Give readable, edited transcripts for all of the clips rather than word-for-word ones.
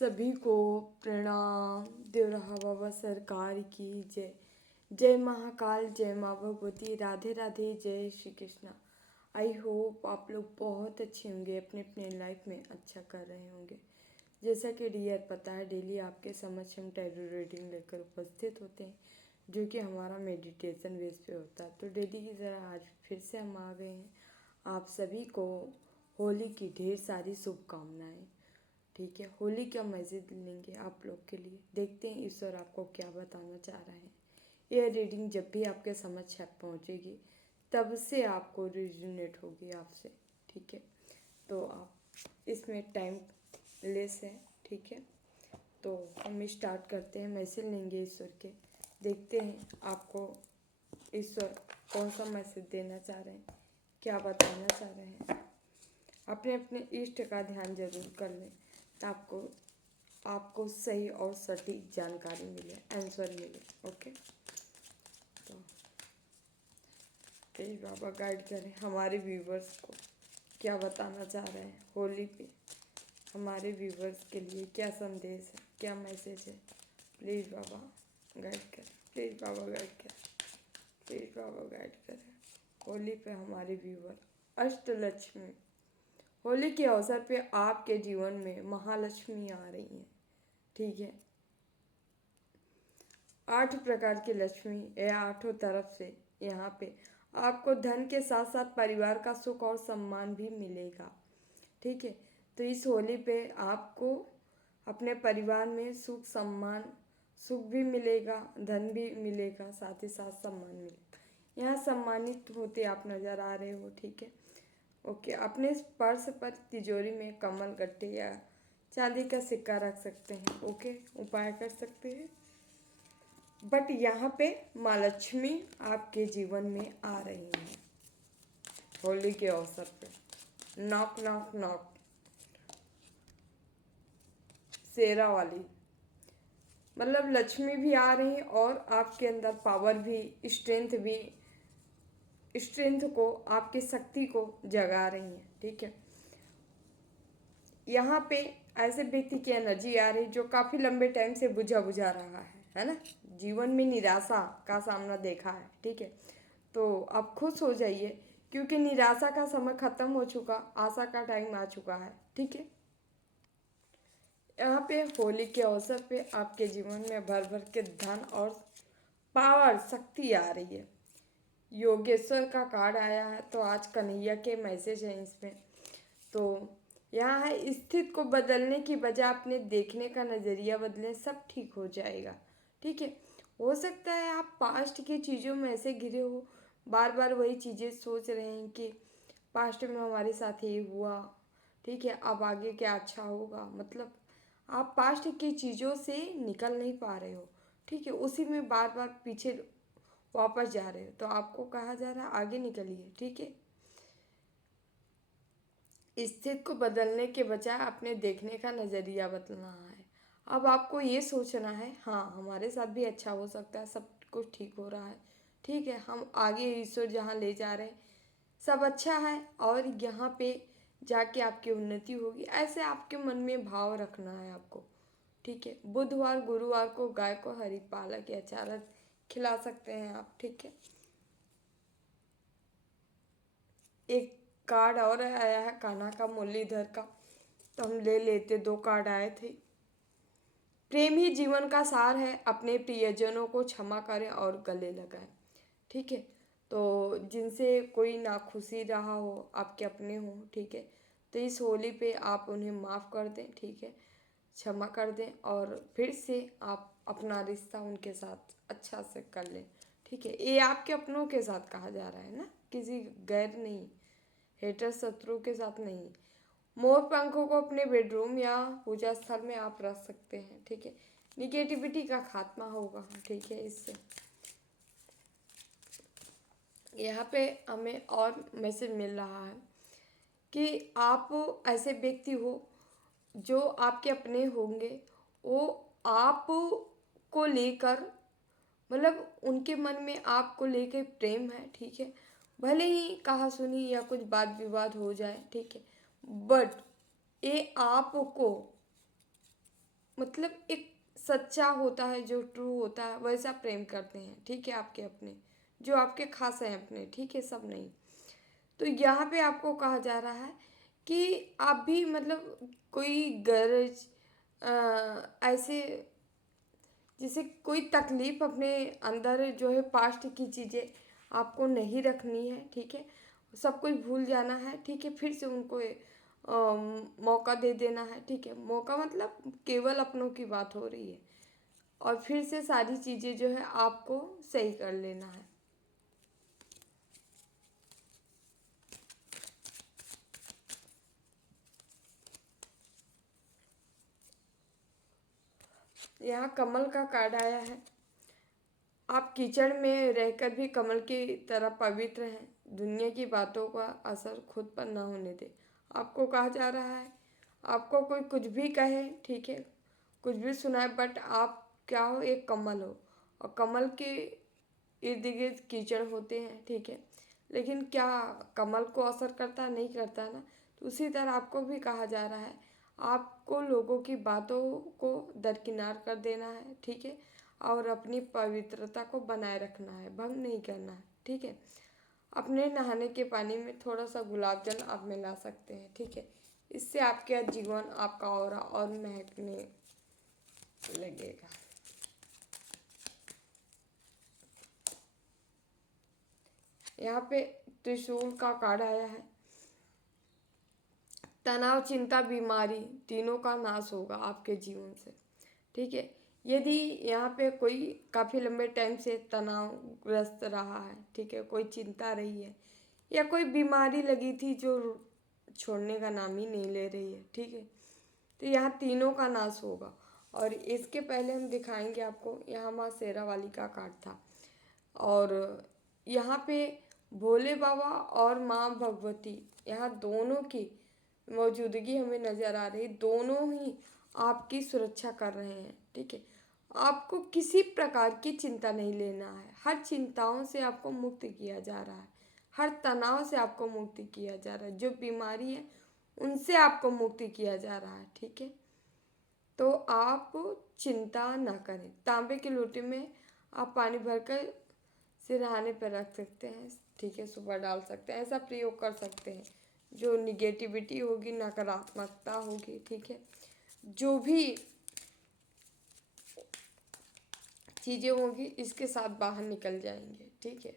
सभी को प्रणाम। देवराहा बाबा सरकार की जय। जय महाकाल, जय माँ भगवती, राधे राधे, जय श्री कृष्णा। आई होप आप लोग बहुत अच्छे होंगे, अपने अपने लाइफ में अच्छा कर रहे होंगे। जैसा कि डियर पता है, डेली आपके समक्ष हम टैरो रीडिंग लेकर उपस्थित होते हैं, जो कि हमारा मेडिटेशन बेस पे होता है। तो डेली की तरह आज फिर से हम आ गए हैं। आप सभी को होली की ढेर सारी शुभकामनाएं। ठीक है, होली का मैसेज लेंगे आप लोग के लिए। देखते हैं ईश्वर आपको क्या बताना चाह रहे हैं। यह रीडिंग जब भी आपके समझ पहुंचेगी तब से आपको रिजोनेट होगी आपसे। ठीक है, तो आप इसमें टाइम लेस है। ठीक है, तो हम स्टार्ट करते हैं। मैसेज लेंगे ईश्वर के, देखते हैं आपको ईश्वर कौन सा मैसेज देना चाह रहे हैं, क्या बताना चाह रहे हैं। अपने अपने इष्ट का ध्यान जरूर कर लें, आपको सही और सटीक जानकारी मिले, आंसर मिले। ओके, तो प्लीज बाबा गाइड करें हमारे व्यूवर्स को, क्या बताना चाह रहे हैं होली पे। हमारे व्यूवर्स के लिए क्या संदेश है, क्या मैसेज है। प्लीज़ बाबा गाइड करें, प्लीज़ बाबा गाइड करें, प्लीज़ बाबा गाइड करें। होली पे हमारे व्यूवर। अष्टलक्ष्मी, होली के अवसर पे आपके जीवन में महालक्ष्मी आ रही हैं। ठीक है, 8 प्रकार की लक्ष्मी या आठों तरफ से यहाँ पे आपको धन के साथ साथ परिवार का सुख और सम्मान भी मिलेगा। ठीक है, तो इस होली पे आपको अपने परिवार में सुख सम्मान, सुख भी मिलेगा, धन भी मिलेगा, साथ ही साथ सम्मान मिलेगा। यहाँ सम्मानित होते आप नज़र आ रहे हो। ठीक है, ओके, अपने पर्स पर तिजोरी में कमल गट्टे या चांदी का सिक्का रख सकते हैं। ओके, उपाय कर सकते हैं। बट यहाँ पे माँ लक्ष्मी आपके जीवन में आ रही हैं होली के अवसर पे। नॉक नॉक नॉक, शेरा वाली, मतलब लक्ष्मी भी आ रही है और आपके अंदर पावर भी, स्ट्रेंथ को, आपकी शक्ति को जगा रही है। ठीक है, यहाँ पे ऐसे व्यक्ति की एनर्जी आ रही जो काफ़ी लंबे टाइम से बुझा बुझा रहा है ना, जीवन में निराशा का सामना देखा है। ठीक है, तो आप खुश हो जाइए क्योंकि निराशा का समय खत्म हो चुका, आशा का टाइम आ चुका है। ठीक है, यहाँ पे होली के अवसर पे आपके जीवन में भर भर के धन और पावर, शक्ति आ रही है। योगेश्वर का कार्ड आया है, तो आज कन्हैया के मैसेज हैं इसमें। तो यहाँ है, स्थिति को बदलने की बजाय अपने देखने का नज़रिया बदलें, सब ठीक हो जाएगा। ठीक है, हो सकता है आप पास्ट की चीज़ों में ऐसे घिरे हो, बार बार वही चीज़ें सोच रहे हैं कि पास्ट में हमारे साथ ये हुआ। ठीक है, अब आगे क्या अच्छा होगा, मतलब आप पास्ट की चीज़ों से निकल नहीं पा रहे हो। ठीक है, उसी में बार बार पीछे वापस जा रहे हो, तो आपको कहा जा रहा है आगे निकलिए। ठीक है, स्थिति को बदलने के बजाय अपने देखने का नज़रिया बदलना है। अब आपको ये सोचना है, हाँ हमारे साथ भी अच्छा हो सकता है, सब कुछ ठीक हो रहा है। ठीक है, हम आगे ईश्वर जहाँ ले जा रहे हैं सब अच्छा है, और यहाँ पे जाके आपकी उन्नति होगी, ऐसे आपके मन में भाव रखना है आपको। ठीक है, बुधवार गुरुवार को गाय को हरी पालक या चारा खिला सकते हैं आप। ठीक है, एक कार्ड और आया है कान्हा का मुरलीधर का, तो हम ले लेते। 2 कार्ड आए थे। प्रेम ही जीवन का सार है, अपने प्रियजनों को क्षमा करें और गले लगाएं। ठीक है, तो जिनसे कोई नाखुशी रहा हो, आपके अपने हो, ठीक है, तो इस होली पे आप उन्हें माफ़ कर दें। ठीक है, क्षमा कर दें और फिर से आप अपना रिश्ता उनके साथ अच्छा से कर लें। ठीक है, ये आपके अपनों के साथ कहा जा रहा है ना, किसी गैर नहीं, हेटर शत्रु के साथ नहीं। मोर पंखों को अपने बेडरूम या पूजा स्थल में आप रख सकते हैं। ठीक है, निगेटिविटी का खात्मा होगा। ठीक है, इससे यहाँ पे हमें और मैसेज मिल रहा है कि आप ऐसे व्यक्ति हो जो आपके अपने होंगे, वो आप को लेकर, मतलब उनके मन में आपको लेकर प्रेम है। ठीक है, भले ही कहा सुनी या कुछ वाद विवाद हो जाए। ठीक है, बट ये आपको मतलब एक सच्चा होता है, जो ट्रू होता है वैसा प्रेम करते हैं, ठीक है, आपके अपने जो आपके खास हैं अपने, ठीक है, सब नहीं। तो यहाँ पे आपको कहा जा रहा है कि आप भी मतलब कोई गरज ऐसे जैसे कोई तकलीफ अपने अंदर जो है, पास्ट की चीज़ें आपको नहीं रखनी है, ठीक है, सब कुछ भूल जाना है, ठीक है, फिर से उनको मौका दे देना है, ठीक है, मौका मतलब केवल अपनों की बात हो रही है, और फिर से सारी चीज़ें जो है आपको सही कर लेना है। यहाँ कमल का कार्ड आया है। आप कीचड़ में रहकर भी कमल की तरह पवित्र हैं। दुनिया की बातों का असर खुद पर ना होने दे। आपको कहा जा रहा है, आपको कोई कुछ भी कहे, ठीक है, कुछ भी सुनाए, बट आप क्या हो, एक कमल हो, और कमल के इर्द गिर्द कीचड़ होते हैं, ठीक है, लेकिन क्या कमल को असर करता है? नहीं करता ना। तो उसी तरह आपको भी कहा जा रहा है, आपको लोगों की बातों को दरकिनार कर देना है, ठीक है, और अपनी पवित्रता को बनाए रखना है, भंग नहीं करना है, ठीक है। अपने नहाने के पानी में थोड़ा सा गुलाब जल आप मिला सकते हैं, ठीक है, इससे आपके जीवन, आपका ऑरा और महकने लगेगा। यहाँ पे त्रिशूल का कार्ड आया है। तनाव, चिंता, बीमारी तीनों का नाश होगा आपके जीवन से, ठीक है। यदि यहाँ पे कोई काफ़ी लंबे टाइम से तनावग्रस्त रहा है, ठीक है, कोई चिंता रही है, या कोई बीमारी लगी थी जो छोड़ने का नाम ही नहीं ले रही है, ठीक है, तो यहाँ तीनों का नाश होगा। और इसके पहले हम दिखाएंगे आपको, यहाँ माँ शेरा वाली का कार्ड था, और यहाँ पे भोले बाबा और माँ भगवती, यहाँ दोनों की मौजूदगी हमें नज़र आ रही, दोनों ही आपकी सुरक्षा कर रहे हैं, ठीक है। आपको किसी प्रकार की चिंता नहीं लेना है, हर चिंताओं से आपको मुक्त किया जा रहा है, हर तनाव से आपको मुक्ति किया जा रहा है, जो बीमारी है उनसे आपको मुक्ति किया जा रहा है, ठीक है। तो आप चिंता ना करें। तांबे के लोटे में आप पानी भरकर सिरहाने पर रख सकते हैं, ठीक है, सुबह डाल सकते हैं, ऐसा प्रयोग कर सकते हैं। जो निगेटिविटी होगी, नकारात्मकता होगी, ठीक है, जो भी चीज़ें होगी, इसके साथ बाहर निकल जाएंगे, ठीक है।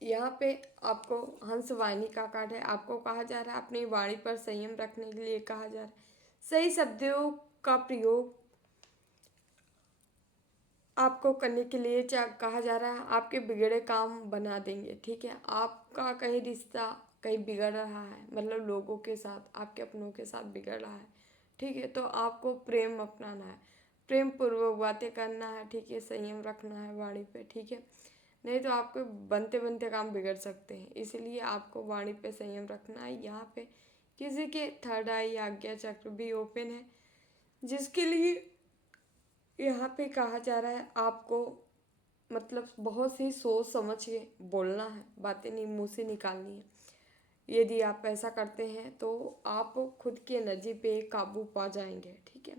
यहाँ पे आपको हंस वाहिनी का कार्ड है। आपको कहा जा रहा है अपनी वाणी पर संयम रखने के लिए कहा जा रहा है। सही शब्दों का प्रयोग आपको करने के लिए कहा जा रहा है, आपके बिगड़े काम बना देंगे, ठीक है। आपका कहीं रिश्ता कहीं बिगड़ रहा है, मतलब लोगों के साथ, आपके अपनों के साथ बिगड़ रहा है, ठीक है, तो आपको प्रेम अपनाना है, प्रेम पूर्वक बातें करना है, ठीक है, संयम रखना है वाणी पे, ठीक है, नहीं तो आपके बनते बनते काम बिगड़ सकते हैं, इसलिए आपको वाणी पे संयम रखना है। यहाँ पे किसी के थर्ड आई आज्ञा चक्र भी ओपन है, जिसके लिए यहाँ पे कहा जा रहा है आपको मतलब बहुत ही सोच समझ के बोलना है, बातें नहीं मुंह से निकालनी है। यदि आप ऐसा करते हैं तो आप खुद की एनर्जी पे काबू पा जाएंगे, ठीक है।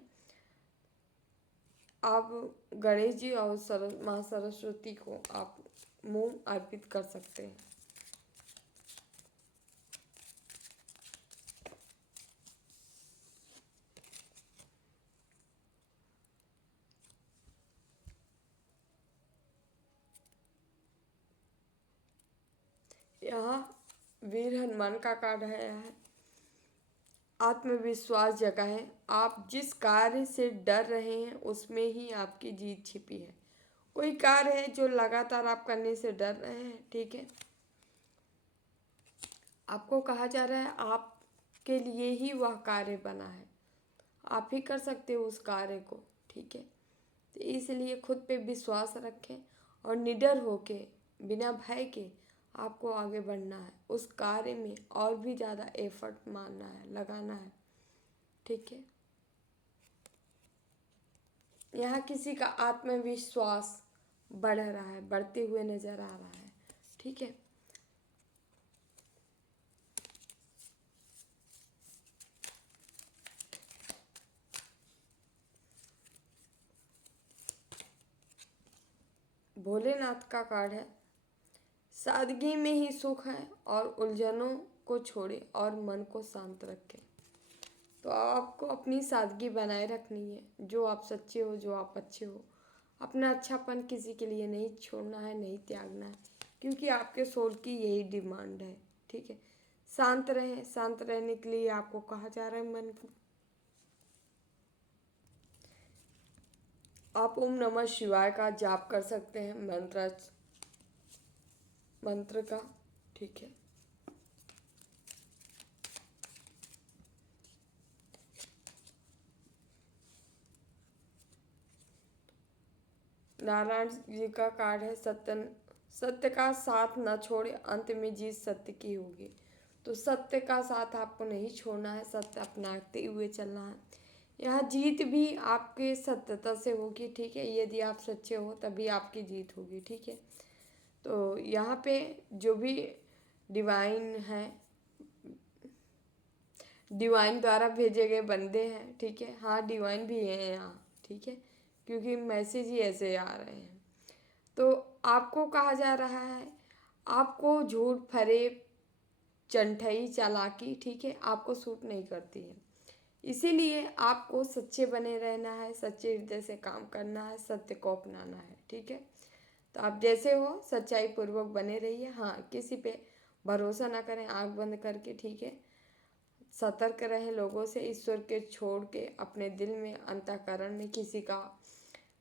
आप गणेश जी और माँ सरस्वती को आप मुंह अर्पित कर सकते हैं। यहाँ वीर हनुमान का कार्ड आया है। आत्मविश्वास जगाएं। आप जिस कार्य से डर रहे हैं उसमें ही आपकी जीत छिपी है। कोई कार्य है जो लगातार आप करने से डर रहे हैं, ठीक है, आपको कहा जा रहा है आपके लिए ही वह कार्य बना है, आप ही कर सकते हो उस कार्य को, ठीक है। तो इसलिए खुद पे विश्वास रखें और निडर होके बिना भय के आपको आगे बढ़ना है, उस कार्य में और भी ज़्यादा एफर्ट मारना है, लगाना है, ठीक है। यहाँ किसी का आत्मविश्वास बढ़ रहा है, बढ़ते हुए नजर आ रहा है, ठीक है। भोलेनाथ का कार्ड है। सादगी में ही सुख है और उलझनों को छोड़े और मन को शांत रखें। तो आपको अपनी सादगी बनाए रखनी है, जो आप सच्चे हो, जो आप अच्छे हो। अपना अच्छापन किसी के लिए नहीं छोड़ना है, नहीं त्यागना है, क्योंकि आपके सोल की यही डिमांड है। ठीक है, शांत रहें। शांत रहने के लिए आपको कहा जा रहा है मन को, आप ओम नमः शिवाय का जाप कर सकते हैं, मंत्र का। ठीक है, नारायण जी का कार्ड है सत्य का साथ न छोड़े, अंत में जीत सत्य की होगी। तो सत्य का साथ आपको नहीं छोड़ना है, सत्य अपनाते हुए चलना है। यहाँ जीत भी आपके सत्यता से होगी। ठीक है, यदि आप सच्चे हो तभी आपकी जीत होगी। ठीक है, तो यहाँ पे जो भी डिवाइन है, डिवाइन द्वारा भेजे गए बंदे हैं। ठीक है, हाँ डिवाइन भी हैं यहाँ। ठीक है, क्योंकि मैसेज ही ऐसे आ रहे हैं। तो आपको कहा जा रहा है, आपको झूठ फरेब चंठई चालाकी, ठीक है, आपको सूट नहीं करती है। इसीलिए आपको सच्चे बने रहना है, सच्चे हृदय से काम करना है, सत्य को अपनाना है। ठीक है, तो आप जैसे हो सच्चाई पूर्वक बने रहिए। हाँ, किसी पे भरोसा ना करें आंख बंद करके। ठीक है, सतर्क रहें लोगों से, ईश्वर के छोड़ के अपने दिल में अंतःकरण में किसी का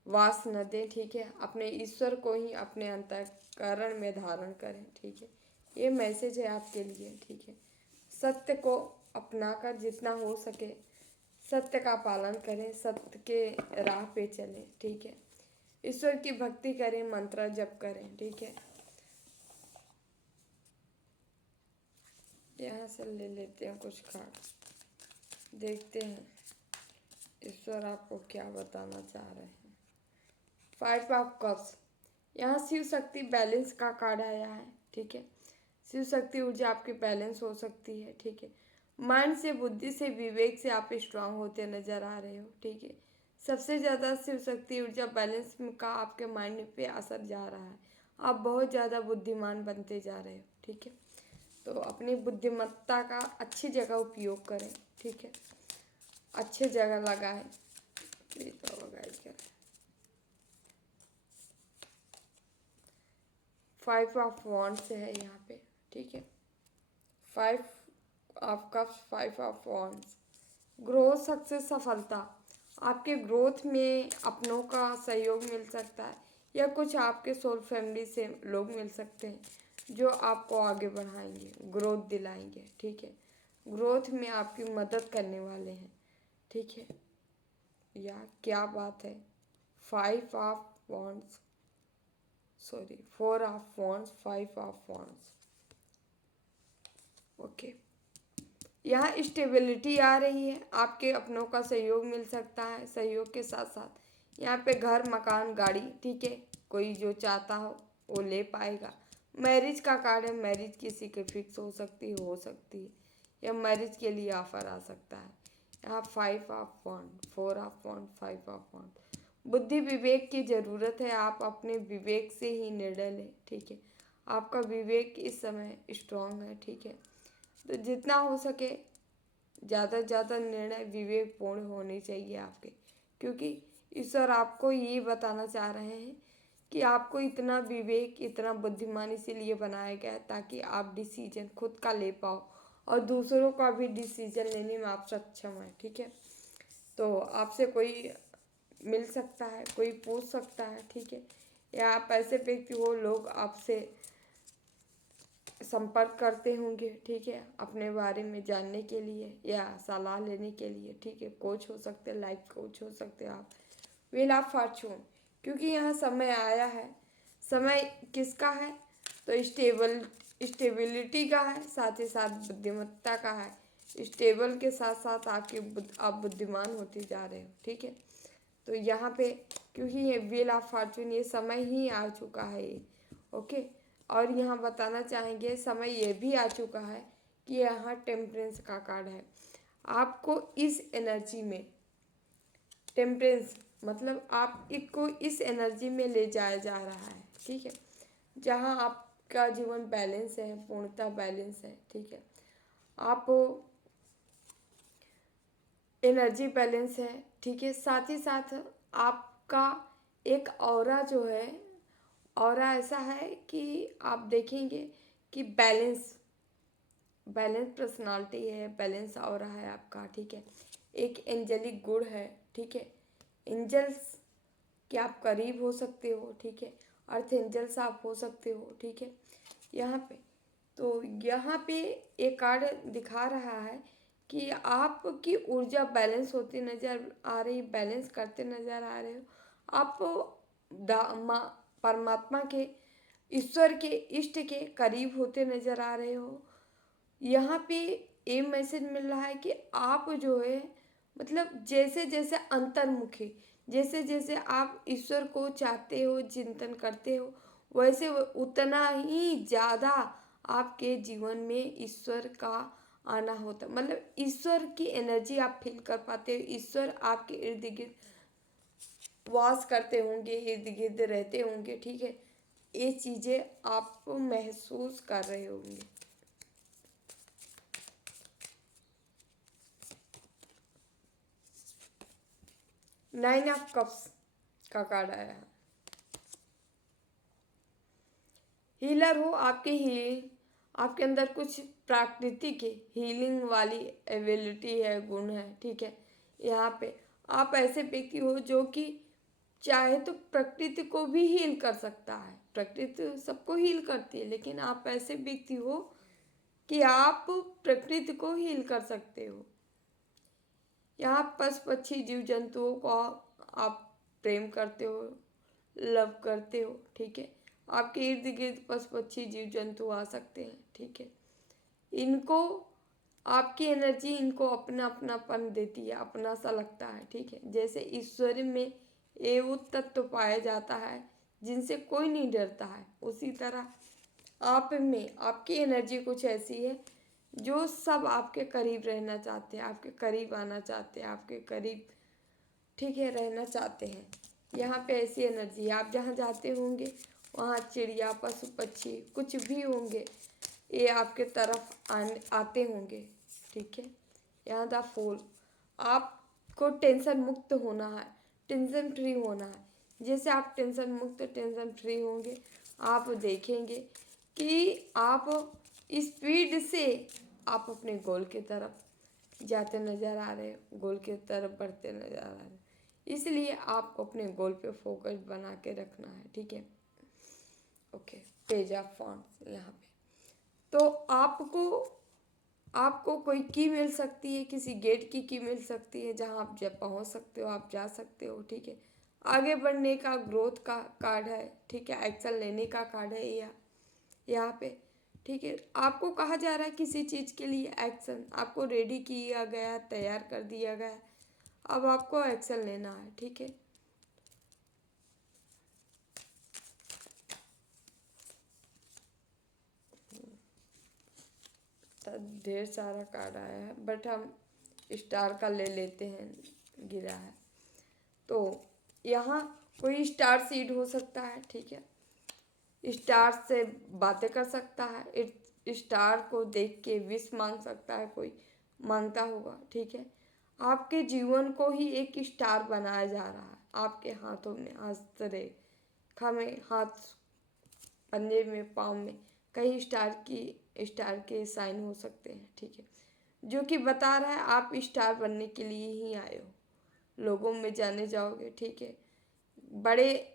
वास न दें। ठीक है, अपने ईश्वर को ही अपने अंतःकरण में धारण करें। ठीक है, ये मैसेज है आपके लिए। ठीक है, सत्य को अपनाकर जितना हो सके सत्य का पालन करें, सत्य के राह पे चलें। ठीक है, ईश्वर की भक्ति करें, मंत्र जप करें। ठीक है, यहाँ से ले लेते हैं कुछ कार्ड, देखते हैं ईश्वर आपको क्या बताना चाह रहे हैं। 5 ऑफ कप्स, यहाँ शिव शक्ति बैलेंस का कार्ड आया है। ठीक है, शिव शक्ति ऊर्जा आपकी बैलेंस हो सकती है। ठीक है, माइंड से, बुद्धि से, विवेक से आप स्ट्रांग होते नजर आ रहे हो। ठीक है, सबसे ज़्यादा शिव शक्ति ऊर्जा बैलेंस का आपके माइंड पे असर जा रहा है। आप बहुत ज़्यादा बुद्धिमान बनते जा रहे हो। ठीक है, तो अपनी बुद्धिमत्ता का अच्छी जगह उपयोग करें। ठीक है, अच्छे जगह लगाएं। करें 5 ऑफ वॉन्ड्स है यहाँ पे। ठीक है, 5 of cups, 5 of wands, growth, success, सफलता। आपके ग्रोथ में अपनों का सहयोग मिल सकता है, या कुछ आपके सोल फैमिली से लोग मिल सकते हैं जो आपको आगे बढ़ाएंगे, ग्रोथ दिलाएंगे। ठीक है, ग्रोथ में आपकी मदद करने वाले हैं। ठीक है, या क्या बात है। 5 of wands, sorry 4 of wands, 5 of wands. Okay, यहाँ स्टेबिलिटी आ रही है, आपके अपनों का सहयोग मिल सकता है। सहयोग के साथ साथ यहाँ पे घर, मकान, गाड़ी। ठीक है, कोई जो चाहता हो वो ले पाएगा। मैरिज का कार्ड है, मैरिज किसी के फिक्स हो सकती है, या मैरिज के लिए ऑफर आ सकता है। यहाँ 5 of wand, 4 of wand, 5 of wand. बुद्धि विवेक की ज़रूरत है, आप अपने विवेक से ही निर्णय लें। ठीक है, आपका विवेक इस समय स्ट्रांग है। ठीक है, तो जितना हो सके ज़्यादा से ज़्यादा निर्णय विवेकपूर्ण होने चाहिए आपके, क्योंकि ईश्वर आपको ये बताना चाह रहे हैं कि आपको इतना विवेक, इतना बुद्धिमान इसीलिए बनाया गया है ताकि आप डिसीजन खुद का ले पाओ और दूसरों का भी डिसीजन लेने में आप सक्षम हैं। ठीक है, तो आपसे कोई मिल सकता है, कोई पूछ सकता है। ठीक है, या आप ऐसे व्यक्ति हो, लोग आपसे संपर्क करते होंगे। ठीक है, अपने बारे में जानने के लिए या सलाह लेने के लिए। ठीक है, कोच हो सकते हैं, लाइफ कोच हो सकते हैं आप। व्हील ऑफ फॉर्चून, क्योंकि यहाँ समय आया है। समय किसका है, तो स्टेबिलिटी का है, साथ ही साथ बुद्धिमत्ता का है। स्टेबल के साथ साथ आप बुद्धिमान होते जा रहे हो। ठीक है, तो यहाँ पे क्योंकि ये व्हील ऑफ फॉर्चून, ये समय ही आ चुका है ये। ओके, और यहाँ बताना चाहेंगे समय ये भी आ चुका है कि यहाँ टेम्परेंस का कार्ड है। आपको इस एनर्जी में, टेम्परेंस मतलब आप को इस एनर्जी में ले जाया जा रहा है। ठीक है, जहाँ आपका जीवन बैलेंस है, पूर्णतः बैलेंस है। ठीक है, आप एनर्जी बैलेंस है। ठीक है, साथ ही साथ आपका एक ऑरा जो है, ऑरा ऐसा है कि आप देखेंगे कि बैलेंस बैलेंस पर्सनालिटी है, बैलेंस ऑरा है आपका। ठीक है, एक एंजेलिक गुण है। ठीक है, एंजल्स के आप करीब हो सकते हो। ठीक है, अर्थ एंजल्स आप हो सकते हो। ठीक है, यहाँ पे तो यहाँ पे एक कार्ड दिखा रहा है कि आपकी ऊर्जा बैलेंस होती नजर आ रही, बैलेंस करते नजर आ रहे हो आप। परमात्मा के, ईश्वर के, इष्ट के करीब होते नजर आ रहे हो। यहाँ पे ये मैसेज मिल रहा है कि आप जो है, मतलब जैसे जैसे अंतर्मुखी, जैसे जैसे आप ईश्वर को चाहते हो, चिंतन करते हो, वैसे उतना ही ज़्यादा आपके जीवन में ईश्वर का आना होता, मतलब ईश्वर की एनर्जी आप फील कर पाते हो। ईश्वर आपके इर्द गिर्द वास करते होंगे, इर्द गिर्द रहते होंगे। ठीक है, ये चीज़ें आप महसूस कर रहे होंगे। नाइन ऑफ कप्स का कार्ड आया है। हीलर हो, आपके अंदर कुछ प्राकृतिक हीलिंग वाली एबिलिटी है, गुण है। ठीक है, यहाँ पे आप ऐसे व्यक्ति हो जो कि चाहे तो प्रकृति को भी हील कर सकता है। प्रकृति सबको हील करती है, लेकिन आप ऐसे व्यक्ति हो कि आप प्रकृति को हील कर सकते हो। यहाँ पशु पक्षी जीव जंतुओं को आप प्रेम करते हो, लव करते हो। ठीक है, आपके इर्द गिर्द पशु पक्षी जीव जंतु आ सकते हैं। ठीक है, इनको आपकी एनर्जी इनको अपना अपनापन देती है, अपना सा लगता है। ठीक है, जैसे ईश्वर में ये वो तत्व पाया जाता है जिनसे कोई नहीं डरता है, उसी तरह आप में आपकी एनर्जी कुछ ऐसी है जो सब आपके करीब रहना चाहते हैं, आपके करीब आना चाहते हैं, आपके करीब, ठीक है, रहना चाहते हैं। यहाँ पे ऐसी एनर्जी, आप जहाँ जाते होंगे वहाँ चिड़िया, पशु पक्षी कुछ भी होंगे, ये आपके तरफ आते होंगे। ठीक है, यहाँ द फूल, आपको टेंशन मुक्त होना है, टेंशन फ्री होना है। जैसे आप टेंशन मुक्त, टेंशन फ्री होंगे, आप देखेंगे कि आप स्पीड से आप अपने गोल की तरफ जाते नज़र आ रहे हो, गोल की तरफ बढ़ते नज़र आ रहे हो। इसलिए आपको अपने गोल पे फोकस बना के रखना है। ठीक है, ओके, पेज ऑफ फॉन्ट्स यहाँ पे तो आपको कोई की मिल सकती है, किसी गेट की मिल सकती है जहाँ आप जब पहुँच सकते हो, आप जा सकते हो। ठीक है, आगे बढ़ने का, ग्रोथ का कार्ड है। ठीक है, एक्शन लेने का कार्ड है यहाँ पे। ठीक है, आपको कहा जा रहा है किसी चीज़ के लिए एक्शन, आपको रेडी किया गया, तैयार कर दिया गया, अब आपको एक्शन लेना है। ठीक है, ढेर सारा कार्ड आया है, बट हम स्टार का ले लेते हैं, गिरा है तो यहाँ कोई स्टार सीड हो सकता है। ठीक है, स्टार से बातें कर सकता है, स्टार को देख के विश मांग सकता है, कोई मांगता होगा। ठीक है, आपके जीवन को ही एक स्टार बनाया जा रहा है, आपके हाथों में, हस्तरेखा में, हाथ, पंजे में, पाँव में कई स्टार के साइन हो सकते हैं। ठीक है, जो कि बता रहा है आप स्टार बनने के लिए ही आए हो, लोगों में जाने जाओगे। ठीक है, बड़े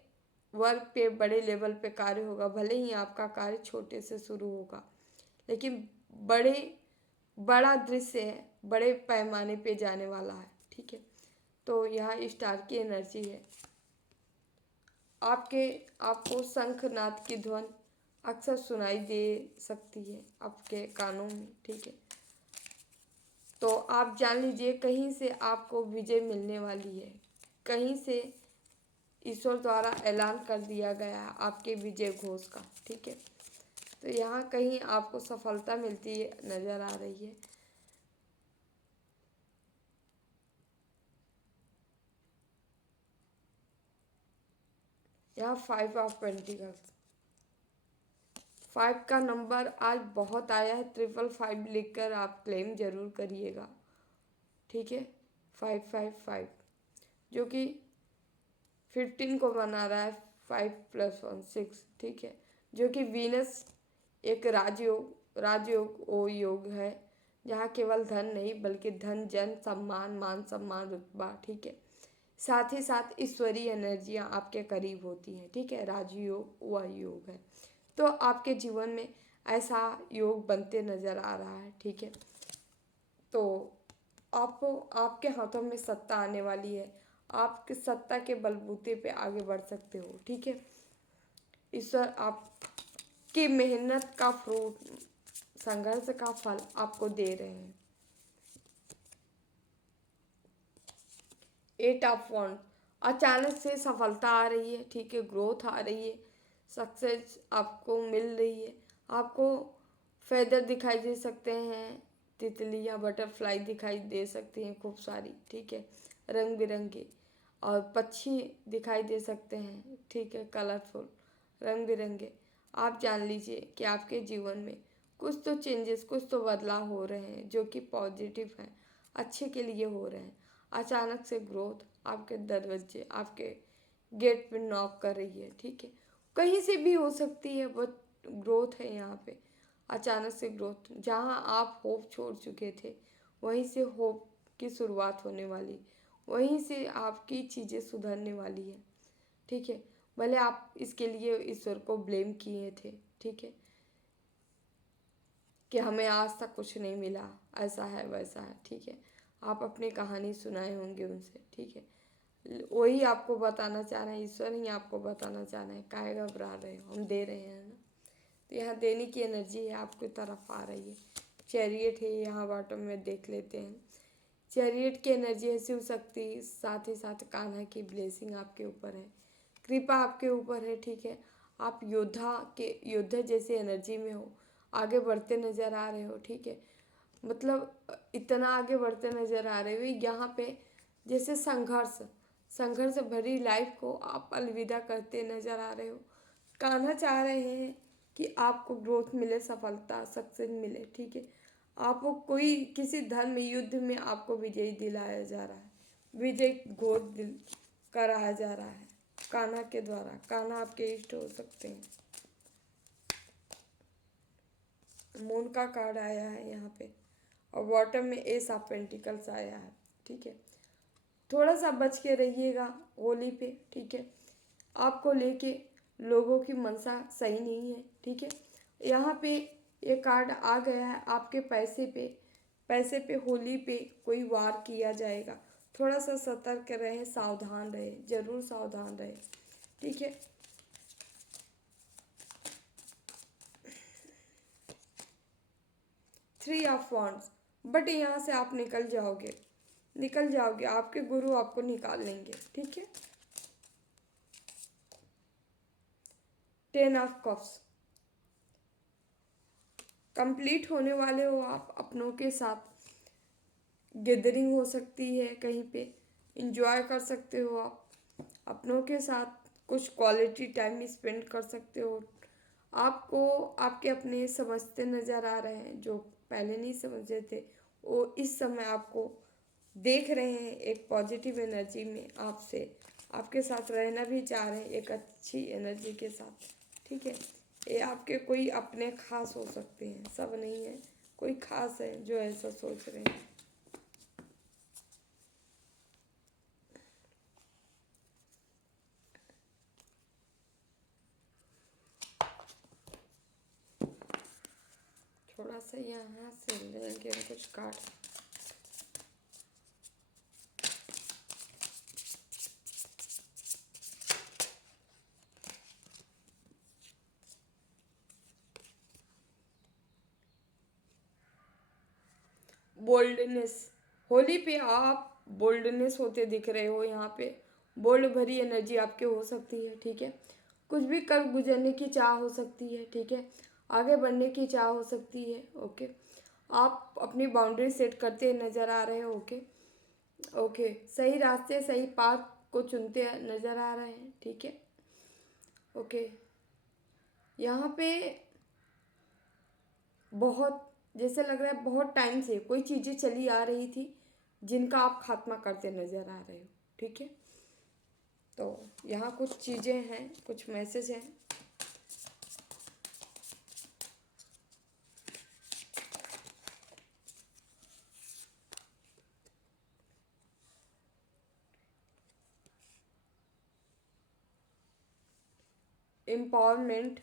वर्क पे, बड़े लेवल पे कार्य होगा, भले ही आपका कार्य छोटे से शुरू होगा, लेकिन बड़ा दृश्य है, बड़े पैमाने पे जाने वाला है। ठीक है, तो यहाँ स्टार की एनर्जी है। आपको शंखनाद की ध्वनि अक्सर सुनाई दे सकती है आपके कानों में। ठीक है, तो आप जान लीजिए कहीं से आपको विजय मिलने वाली है, कहीं से ईश्वर द्वारा ऐलान कर दिया गया है आपके विजय घोष का। ठीक है, तो यहाँ कहीं आपको सफलता मिलती है, नज़र आ रही है। यहाँ 5 ऑफ पेंटिकल्स, 5 का नंबर आज बहुत आया है, 555 लिखकर आप क्लेम जरूर करिएगा, ठीक है। 555 जो कि 15 को बना रहा है, 5+1 6, ठीक है, जो कि वीनस एक राजयोग ओ योग है, जहाँ केवल धन नहीं बल्कि धन, जन, सम्मान, मान सम्मान, रुतबा, ठीक है, साथ ही साथ ईश्वरीय एनर्जियाँ आपके करीब होती हैं, ठीक है। राजयोग वह योग है, तो आपके जीवन में ऐसा योग बनते नजर आ रहा है, ठीक है। तो आपके हाथों में सत्ता आने वाली है, आप सत्ता के बलबूते पे आगे बढ़ सकते हो, ठीक है। ईश्वर आपकी मेहनत का फ्रूट, संघर्ष का फल आपको दे रहे हैं। 8 ऑफ वॉन्ड, अचानक से सफलता आ रही है, ठीक है, ग्रोथ आ रही है, सक्सेस आपको मिल रही है। आपको फेदर दिखाई दे सकते हैं, तितली या बटरफ्लाई दिखाई दे सकती हैं खूब सारी, ठीक है, रंग बिरंगे, और पक्षी दिखाई दे सकते हैं, ठीक है, कलरफुल, रंग बिरंगे। आप जान लीजिए कि आपके जीवन में कुछ तो चेंजेस, कुछ तो बदलाव हो रहे हैं जो कि पॉजिटिव हैं, अच्छे के लिए हो रहे हैं। अचानक से ग्रोथ आपके दरवाजे, आपके गेट पे नॉक कर रही है, ठीक है, कहीं से भी हो सकती है, बट ग्रोथ है यहाँ पे। अचानक से ग्रोथ, जहाँ आप होप छोड़ चुके थे वहीं से होप की शुरुआत होने वाली, वहीं से आपकी चीज़ें सुधरने वाली है, ठीक है। भले आप इसके लिए ईश्वर को ब्लेम किए थे, ठीक है, कि हमें आज तक कुछ नहीं मिला, ऐसा है वैसा है, ठीक है, आप अपनी कहानी सुनाए होंगे उनसे, ठीक है। वही आपको बताना चाह रहे हैं, ईश्वर ही आपको बताना चाह रहे हैं, काहे घबरा रहे हो, हम दे रहे हैं ना। तो यहाँ देने की एनर्जी है, आपकी तरफ आ रही है। चैरियट है यहाँ बॉटम में, देख लेते हैं। चैरियट की एनर्जी है शिव शक्ति, साथ ही साथ कान्हा की ब्लेसिंग आपके ऊपर है, कृपा आपके ऊपर है, ठीक है। आप योद्धा जैसी एनर्जी में हो, आगे बढ़ते नजर आ रहे हो, ठीक है, मतलब इतना आगे बढ़ते नजर आ रहे हो यहाँ पे, जैसे संघर्ष भरी लाइफ को आप अलविदा करते नजर आ रहे हो। कान्हा चाह रहे हैं कि आपको ग्रोथ मिले, सफलता, सक्सेस मिले, ठीक है। आपको कोई किसी धर्म युद्ध में आपको विजय दिलाया जा रहा है, विजय गोद दिल कराया जा रहा है कान्हा के द्वारा। कान्हा आपके इष्ट हो सकते हैं। मून का कार्ड आया है यहाँ पे, और बॉटम में एस ऑफ पेंटिकल्स आया है, ठीक है। थोड़ा सा बच के रहिएगा होली पे, ठीक है। आपको लेके लोगों की मनसा सही नहीं है, ठीक है। यहाँ पे ये कार्ड आ गया है, आपके पैसे पे होली पे कोई वार किया जाएगा। थोड़ा सा सतर्क रहें, सावधान रहें, जरूर सावधान रहें, ठीक है। थ्री ऑफ वॉन्ड्स, बट यहाँ से आप निकल जाओगे, आपके गुरु आपको निकाल लेंगे, ठीक है। 10 ऑफ कप्स, कंप्लीट होने वाले हो आप अपनों के साथ, गैदरिंग हो सकती है कहीं पे, इंजॉय कर सकते हो आप अपनों के साथ, कुछ क्वालिटी टाइम स्पेंड कर सकते हो। आपको आपके अपने समझते नज़र आ रहे हैं, जो पहले नहीं समझे थे वो इस समय आपको देख रहे हैं, एक पॉजिटिव एनर्जी में आपसे, आपके साथ रहना भी चाह रहे हैं एक अच्छी एनर्जी के साथ, ठीक है। ये आपके कोई अपने खास हो सकते हैं, सब नहीं है, कोई खास है जो ऐसा सोच रहे हैं। थोड़ा सा यहाँ से लेंगे कुछ कार्ड। बोल्डनेस, होली पे आप बोल्डनेस होते दिख रहे हो, यहाँ पे बोल्ड भरी एनर्जी आपके हो सकती है, ठीक है। कुछ भी कर गुजरने की चाह हो सकती है, ठीक है, आगे बढ़ने की चाह हो सकती है, ओके। आप अपनी बाउंड्री सेट करते नज़र आ रहे हो, ओके ओके, सही रास्ते, सही पाथ को चुनते नज़र आ रहे हैं, ठीक है, ओके। यहाँ पे बहुत, जैसे लग रहा है बहुत टाइम से कोई चीज़ें चली आ रही थी जिनका आप खात्मा करते नज़र आ रहे हो। ठीक है, तो यहाँ कुछ चीज़ें हैं, कुछ मैसेज हैं। एम्पावरमेंट,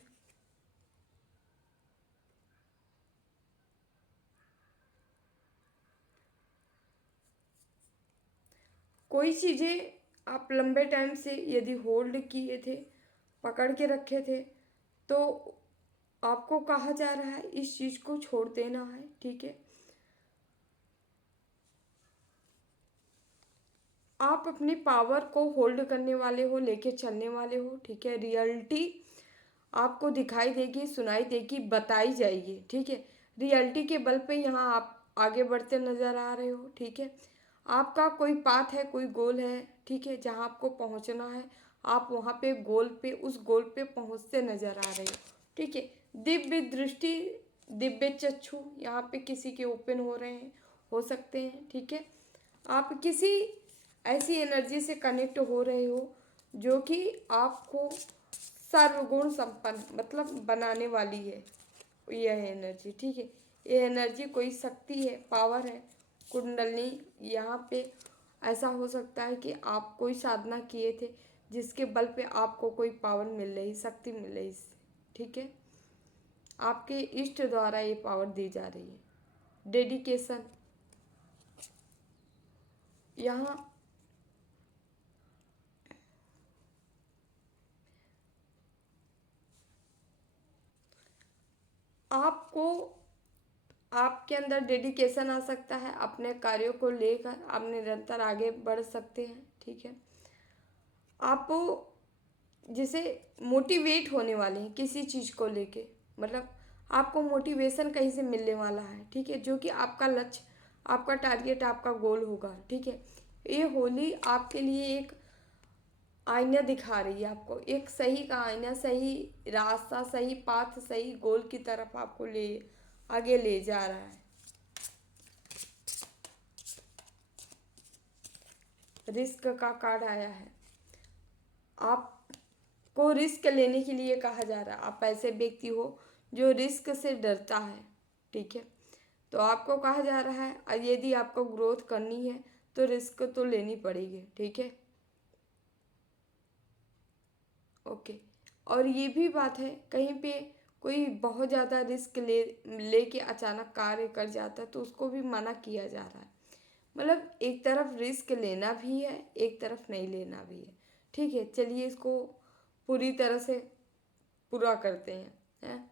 कोई चीज़ें आप लंबे टाइम से यदि होल्ड किए थे, पकड़ के रखे थे, तो आपको कहा जा रहा है इस चीज़ को छोड़ देना है। ठीक है, आप अपनी पावर को होल्ड करने वाले हो, लेके चलने वाले हो। ठीक है, रियलिटी आपको दिखाई देगी, सुनाई देगी, बताई जाएगी। ठीक है, रियलिटी के बल पे यहाँ आप आगे बढ़ते नज़र आ रहे हो। ठीक है, आपका कोई पाथ है, कोई गोल है। ठीक है, जहाँ आपको पहुँचना है, आप वहाँ पे गोल पे, उस गोल पे पहुँचते नज़र आ रहे हो। ठीक है, दिव्य दृष्टि, दिव्य चक्षु यहाँ पे किसी के ओपन हो रहे हैं, हो सकते हैं। ठीक है, आप किसी ऐसी एनर्जी से कनेक्ट हो रहे हो जो कि आपको सर्वगुण संपन्न मतलब बनाने वाली है यह एनर्जी। ठीक है, ये एनर्जी कोई शक्ति है, पावर है, कुंडलनी। यहाँ पे ऐसा हो सकता है कि आप कोई साधना किए थे जिसके बल पे आपको कोई पावर मिल रही, शक्ति मिल रही। ठीक है, आपके इष्ट द्वारा ये पावर दी जा रही है। डेडिकेशन, यहाँ आपको, आपके अंदर डेडिकेशन आ सकता है, अपने कार्यों को लेकर आप निरंतर आगे बढ़ सकते हैं। ठीक है, आप जैसे मोटिवेट होने वाले हैं किसी चीज़ को लेके, मतलब आपको मोटिवेशन कहीं से मिलने वाला है। ठीक है, जो कि आपका लक्ष्य, आपका टारगेट, आपका गोल होगा। ठीक है, ये होली आपके लिए एक आईना दिखा रही है आपको, एक सही का आईना, सही रास्ता, सही पाथ, सही गोल की तरफ आपको ले आगे ले जा रहा है। रिस्क का कार्ड आया है, आपको रिस्क लेने के लिए कहा जा रहा है। आप ऐसे व्यक्ति हो जो रिस्क से डरता है। ठीक है, तो आपको कहा जा रहा है यदि आपको ग्रोथ करनी है तो रिस्क तो लेनी पड़ेगी। ठीक है, ओके। और ये भी बात है, कहीं पे कोई बहुत ज़्यादा रिस्क लेके अचानक कार्य कर जाता है तो उसको भी मना किया जा रहा है। मतलब एक तरफ रिस्क लेना भी है, एक तरफ नहीं लेना भी है। ठीक है, चलिए इसको पूरी तरह से पूरा करते हैं।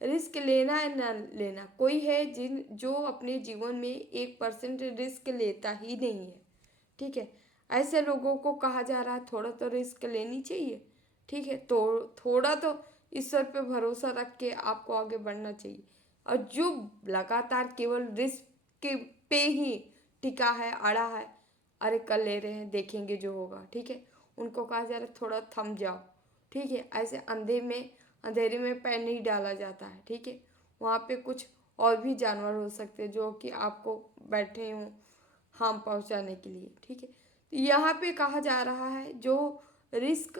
रिस्क लेना है ना लेना, कोई है जो अपने जीवन में 1% रिस्क लेता ही नहीं है। ठीक है, ऐसे लोगों को कहा जा रहा है थोड़ा तो रिस्क लेनी चाहिए। ठीक है, तो थोड़ा तो ईश्वर पे भरोसा रख के आपको आगे बढ़ना चाहिए। और जो लगातार केवल रिस्क के पे ही टिका है, अड़ा है, अरे कर ले रहे हैं, देखेंगे जो होगा। ठीक है, उनको कहा जा रहा है थोड़ा थम जाओ। ठीक है, ऐसे अंधेरे में पैर नहीं डाला जाता है। ठीक है, वहाँ पे कुछ और भी जानवर हो सकते हैं जो कि आपको बैठे हों हार्म पहुँचाने के लिए। ठीक है, तो यहाँ पे कहा जा रहा है जो रिस्क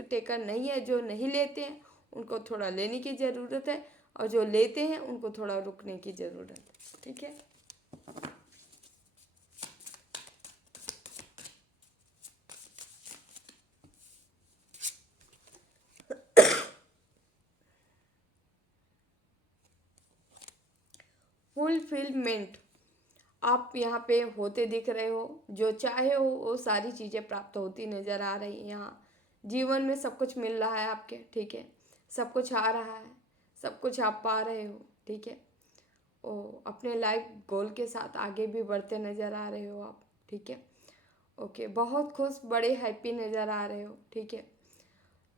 टेकर नहीं है, जो नहीं लेते हैं उनको थोड़ा लेने की ज़रूरत है, और जो लेते हैं उनको थोड़ा रुकने की ज़रूरत है। ठीक है, फुलफिलमेंट आप यहाँ पे होते दिख रहे हो, जो चाहे हो वो सारी चीज़ें प्राप्त होती नज़र आ रही हैं। यहाँ जीवन में सब कुछ मिल रहा है आपके। ठीक है, सब कुछ आ रहा है, सब कुछ आप पा रहे हो। ठीक है, ओ अपने लाइफ गोल के साथ आगे भी बढ़ते नज़र आ रहे हो आप। ठीक है, ओके, बहुत खुश, बड़े हैप्पी नज़र आ रहे हो। ठीक है,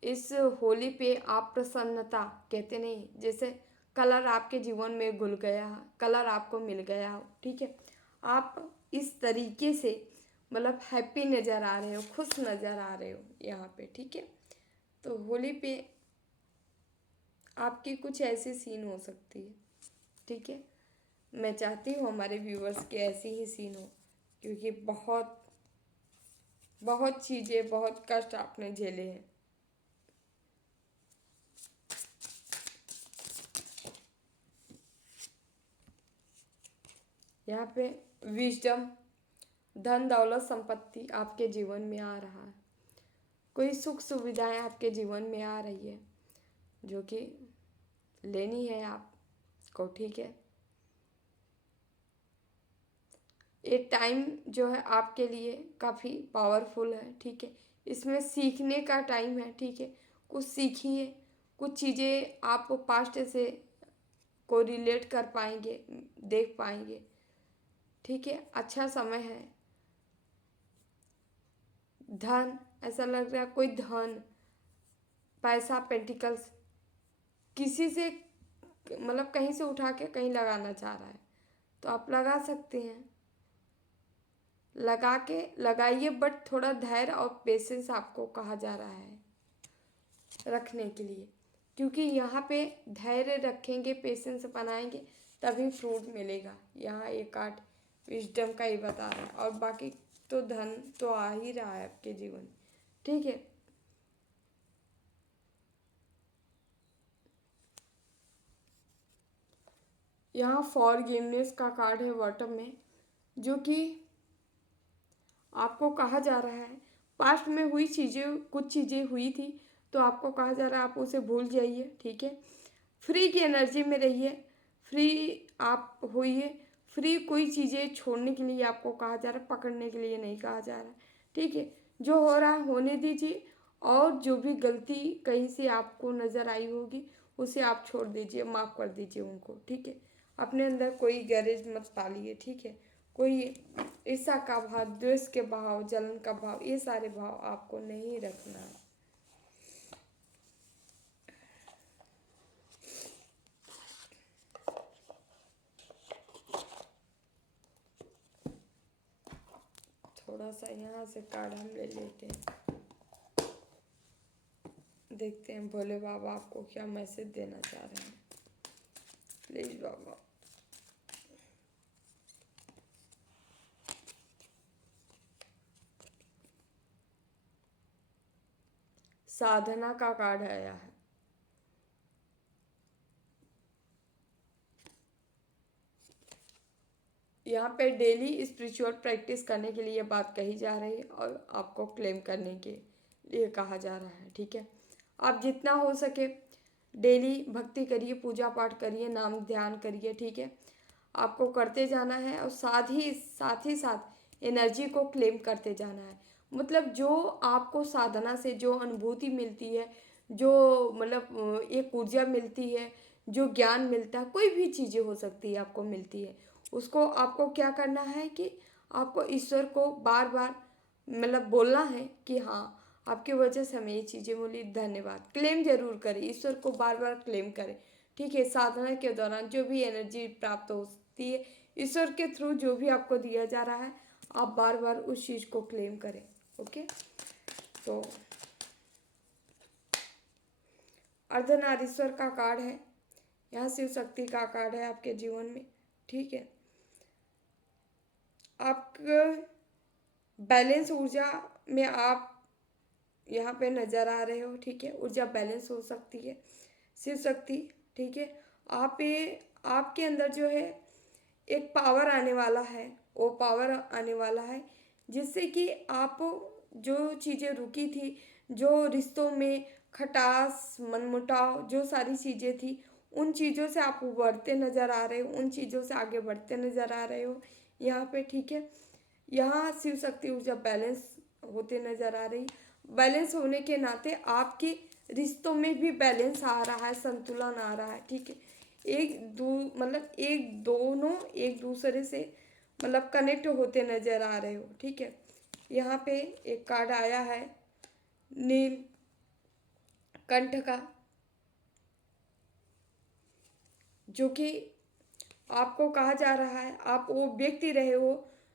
इस होली पे आप प्रसन्नता कहते नहीं, जैसे कलर आपके जीवन में घुल गया, कलर आपको मिल गया हो। ठीक है, आप इस तरीके से मतलब हैप्पी नज़र आ रहे हो, खुश नज़र आ रहे हो यहाँ पे। ठीक है, तो होली पे आपकी कुछ ऐसी सीन हो सकती है, ठीक है। मैं चाहती हूँ हमारे व्यूवर्स के ऐसी ही सीन हो, क्योंकि बहुत बहुत चीज़ें, बहुत कष्ट आपने झेले हैं। यहाँ पे विजडम, धन दौलत संपत्ति आपके जीवन में आ रहा है। कोई सुख सुविधाएं आपके जीवन में आ रही है जो कि लेनी है आपको, ठीक है। ये टाइम जो है आपके लिए काफ़ी पावरफुल है, ठीक है। इसमें सीखने का टाइम है, ठीक है। कुछ सीखिए, कुछ चीज़ें आप पास्ट से को रिलेट कर पाएंगे, देख पाएंगे, ठीक है। अच्छा समय है। धन, ऐसा लग रहा है कोई धन, पैसा, पेंटिकल्स किसी से मतलब कहीं से उठा के कहीं लगाना चाह रहा है, तो आप लगा सकते हैं। लगा के लगाइए, बट थोड़ा धैर्य और पेशेंस आपको कहा जा रहा है रखने के लिए, क्योंकि यहाँ पे धैर्य रखेंगे, पेशेंस बनाएंगे, तभी फ्रूट मिलेगा। यहाँ एक कार्ड विजडम का ही बता रहा है, और बाकी तो धन तो आ ही रहा है आपके जीवन, ठीक है। यहाँ फॉरगिवनेस का कार्ड है बॉटम में, जो कि आपको कहा जा रहा है पास्ट में हुई चीज़ें, कुछ चीज़ें हुई थी, तो आपको कहा जा रहा है आप उसे भूल जाइए, ठीक है। फ्री की एनर्जी में रहिए, फ्री आप होइए, फ्री कोई चीज़ें छोड़ने के लिए आपको कहा जा रहा है, पकड़ने के लिए नहीं कहा जा रहा है, ठीक है। जो हो रहा है होने दीजिए, और जो भी गलती कहीं से आपको नज़र आई होगी उसे आप छोड़ दीजिए, माफ़ कर दीजिए उनको, ठीक है। अपने अंदर कोई गैरेज मत पालिए, ठीक है। कोई ईर्ष्या का भाव, द्वेष के भाव, जलन का भाव, ये सारे भाव आपको नहीं रखना है। थोड़ा सा यहाँ से कार्ड हम ले लेते हैं, देखते हैं भोले बाबा आपको क्या मैसेज देना चाह रहे हैं। प्लीज बाबा, साधना का कार्ड आया है। यहाँ पे डेली स्पिरिचुअल प्रैक्टिस करने के लिए बात कही जा रही है, और आपको क्लेम करने के लिए कहा जा रहा है, ठीक है। आप जितना हो सके डेली भक्ति करिए, पूजा पाठ करिए, नाम ध्यान करिए, ठीक है। आपको करते जाना है, और साथ ही साथ एनर्जी को क्लेम करते जाना है। मतलब जो आपको साधना से जो अनुभूति मिलती है, जो मतलब एक ऊर्जा मिलती है, जो ज्ञान मिलता है, कोई भी चीज़ें हो सकती है आपको मिलती है, उसको आपको क्या करना है कि आपको ईश्वर को बार बार मतलब बोलना है कि हाँ, आपकी वजह से हमें ये चीज़ें मिली, धन्यवाद। क्लेम जरूर करें, ईश्वर को बार बार क्लेम करें, ठीक है। साधना के दौरान जो भी एनर्जी प्राप्त होती है ईश्वर के थ्रू, जो भी आपको दिया जा रहा है, आप बार बार उस चीज़ को क्लेम करें, ओके। तो अर्धनारीश्वर का कार्ड है, यहाँ शिव शक्ति का कार्ड है आपके जीवन में, ठीक है। आप बैलेंस ऊर्जा में आप यहाँ पे नज़र आ रहे हो, ठीक है। ऊर्जा बैलेंस हो सकती है, शिव शक्ति, ठीक है। आप ये आपके अंदर जो है एक पावर आने वाला है, वो पावर आने वाला है जिससे कि आप जो चीज़ें रुकी थी, जो रिश्तों में खटास, मनमुटाव, जो सारी चीज़ें थी, उन चीज़ों से आप उभरते नज़र आ रहे हो, उन चीज़ों से आगे बढ़ते नज़र आ रहे हो यहाँ पे, ठीक है। यहाँ शिव शक्ति ऊर्जा बैलेंस होते नज़र आ रही। बैलेंस होने के नाते आपके रिश्तों में भी बैलेंस आ रहा है, संतुलन आ रहा है, ठीक है। मतलब एक दोनों एक दूसरे से मतलब कनेक्ट होते नज़र आ रहे हो, ठीक है। यहाँ पे एक कार्ड आया है नील कंठ का, जो कि आपको कहा जा रहा है आप वो व्यक्ति रहे हो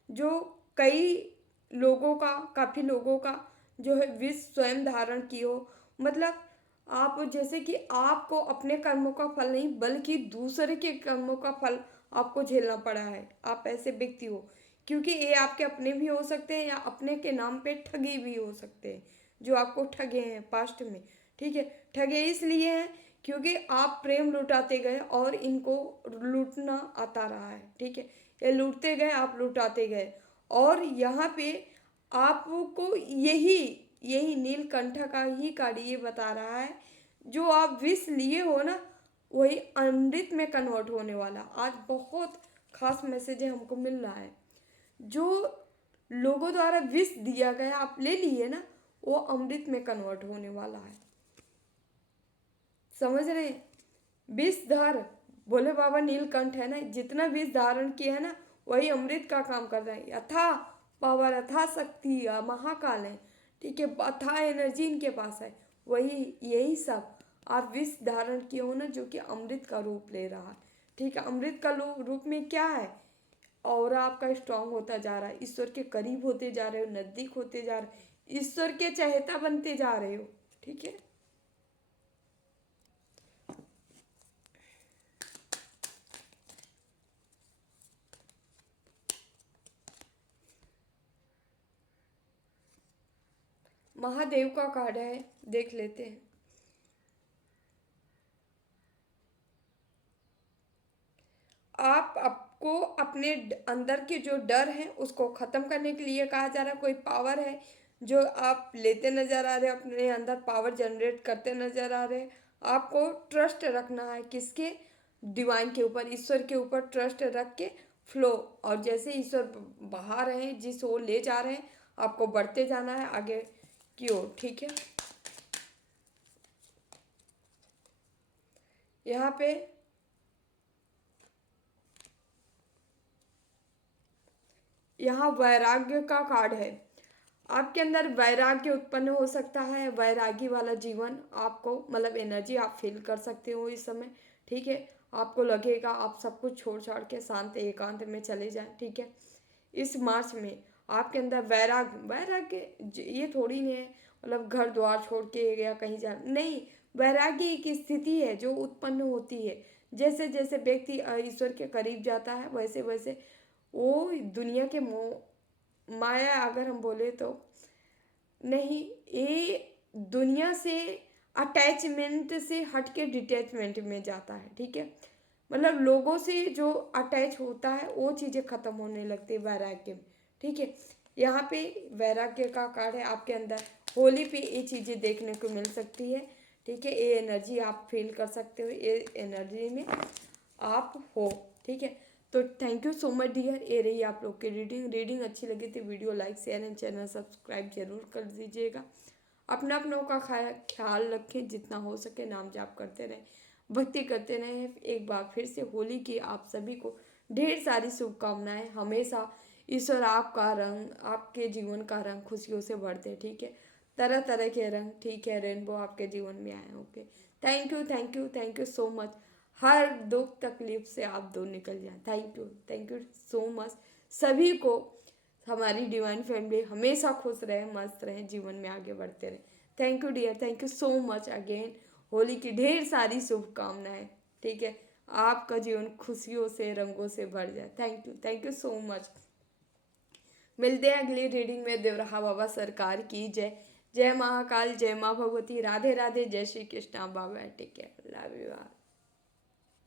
जो कई लोगों का, काफ़ी लोगों का जो है विष स्वयं धारण की हो। मतलब आप जैसे कि आपको अपने कर्मों का फल नहीं बल्कि दूसरे के कर्मों का फल आपको झेलना पड़ा है, आप ऐसे व्यक्ति हो। क्योंकि ये आपके अपने भी हो सकते हैं या अपने के नाम पे ठगी भी हो सकते हैं, जो आपको ठगे हैं पास्ट में। ठीक है, ठगे इसलिए हैं क्योंकि आप प्रेम लुटाते गए और इनको लूटना आता रहा है। ठीक है, ये लूटते गए, आप लुटाते गए, और यहाँ पे आपको यही यही नीलकंठ का ही कार्ड ये बता रहा है, जो आप विष लिए हो ना, वही अमृत में कन्वर्ट होने वाला। आज बहुत खास मैसेज हमको मिल रहा है। जो लोगों द्वारा विष दिया गया आप ले लिए ना, वो अमृत में कन्वर्ट होने वाला है। समझ रहे हैं? विषधार भोले बाबा नीलकंठ है ना, जितना विष धारण किया है ना, वही अमृत का काम कर रहा है। अथा पावर, अथा शक्ति, महाकाल है। ठीक है, अथा एनर्जी इनके पास है। वही यही सब आप विष धारण किए हो ना, जो कि अमृत का रूप ले रहा है। ठीक है, अमृत का रूप में क्या है? और आपका स्ट्रांग होता जा रहा है, ईश्वर के करीब होते जा रहे हो, नजदीक होते जा रहे हो, ईश्वर के चहेता बनते जा रहे हो। ठीक है, महादेव का कार्ड है, देख लेते हैं। आपको अपने अंदर के जो डर है उसको ख़त्म करने के लिए कहा जा रहा है। कोई पावर है जो आप लेते नज़र आ रहे हैं, अपने अंदर पावर जनरेट करते नज़र आ रहे हैं। आपको ट्रस्ट रखना है किसके? डिवाइन के ऊपर, ईश्वर के ऊपर ट्रस्ट रख के फ्लो, और जैसे ईश्वर बहा रहे हैं, जिस ओर ले जा रहे हैं, आपको बढ़ते जाना है आगे की ओर। ठीक है, यहाँ पे यहाँ वैराग्य का कार्ड है। आपके अंदर वैराग्य उत्पन्न हो सकता है, वैरागी वाला जीवन आपको, मतलब एनर्जी आप फील कर सकते हो इस समय। ठीक है, आपको लगेगा आप सब कुछ छोड़ छाड़ के शांत एकांत में चले जाएं। ठीक है, इस मार्च में आपके अंदर वैराग्य ये थोड़ी नहीं है मतलब घर द्वार छोड़ के या कहीं जा नहीं। वैराग्य एक स्थिति है जो उत्पन्न होती है। जैसे जैसे व्यक्ति ईश्वर के करीब जाता है, वैसे वैसे वो दुनिया के मोह माया, अगर हम बोले तो नहीं, ये दुनिया से अटैचमेंट से हट के डिटैचमेंट में जाता है। ठीक है, मतलब लोगों से जो अटैच होता है वो चीज़ें खत्म होने लगती है वैराग्य में। ठीक है, यहाँ पे वैराग्य का कार्ड है आपके अंदर। होली पे ये चीज़ें देखने को मिल सकती है। ठीक है, ये एनर्जी आप फील कर सकते हो, ये एनर्जी में आप हो। ठीक है, तो thank you so much dear. ये रही आप लोग की रीडिंग अच्छी लगी तो video like share and channel subscribe जरूर कर दीजिएगा। अपना अपनों का ख्याल रखें, जितना हो सके नाम जाप करते रहें, भक्ति करते रहें। एक बार फिर से होली की आप सभी को ढेर सारी शुभकामनाएं। हमेशा ईश्वर आपका रंग, आपके जीवन का रंग खुशियों से भर दे। ठीक है, तरह तरह के रंग, ठीक है, रेनबो आपके जीवन में आए। Okay, thank you so much. हर दुख तकलीफ से आप दूर निकल जाएं। थैंक यू सो मच सभी को। हमारी डिवाइन फैमिली हमेशा खुश रहे, मस्त रहे, जीवन में आगे बढ़ते रहे। Thank you dear, thank you so much again. Holi की ढेर सारी शुभकामनाएं। ठीक है, आपका जीवन खुशियों से रंगों से भर जाए। Thank you so much. मिलते हैं अगली रीडिंग में। देवरहा बाबा सरकार की जय। जय महाकाल, जय माँ भगवती, राधे राधे, जय श्री कृष्णा। बाबा टेक केयर, लव यू।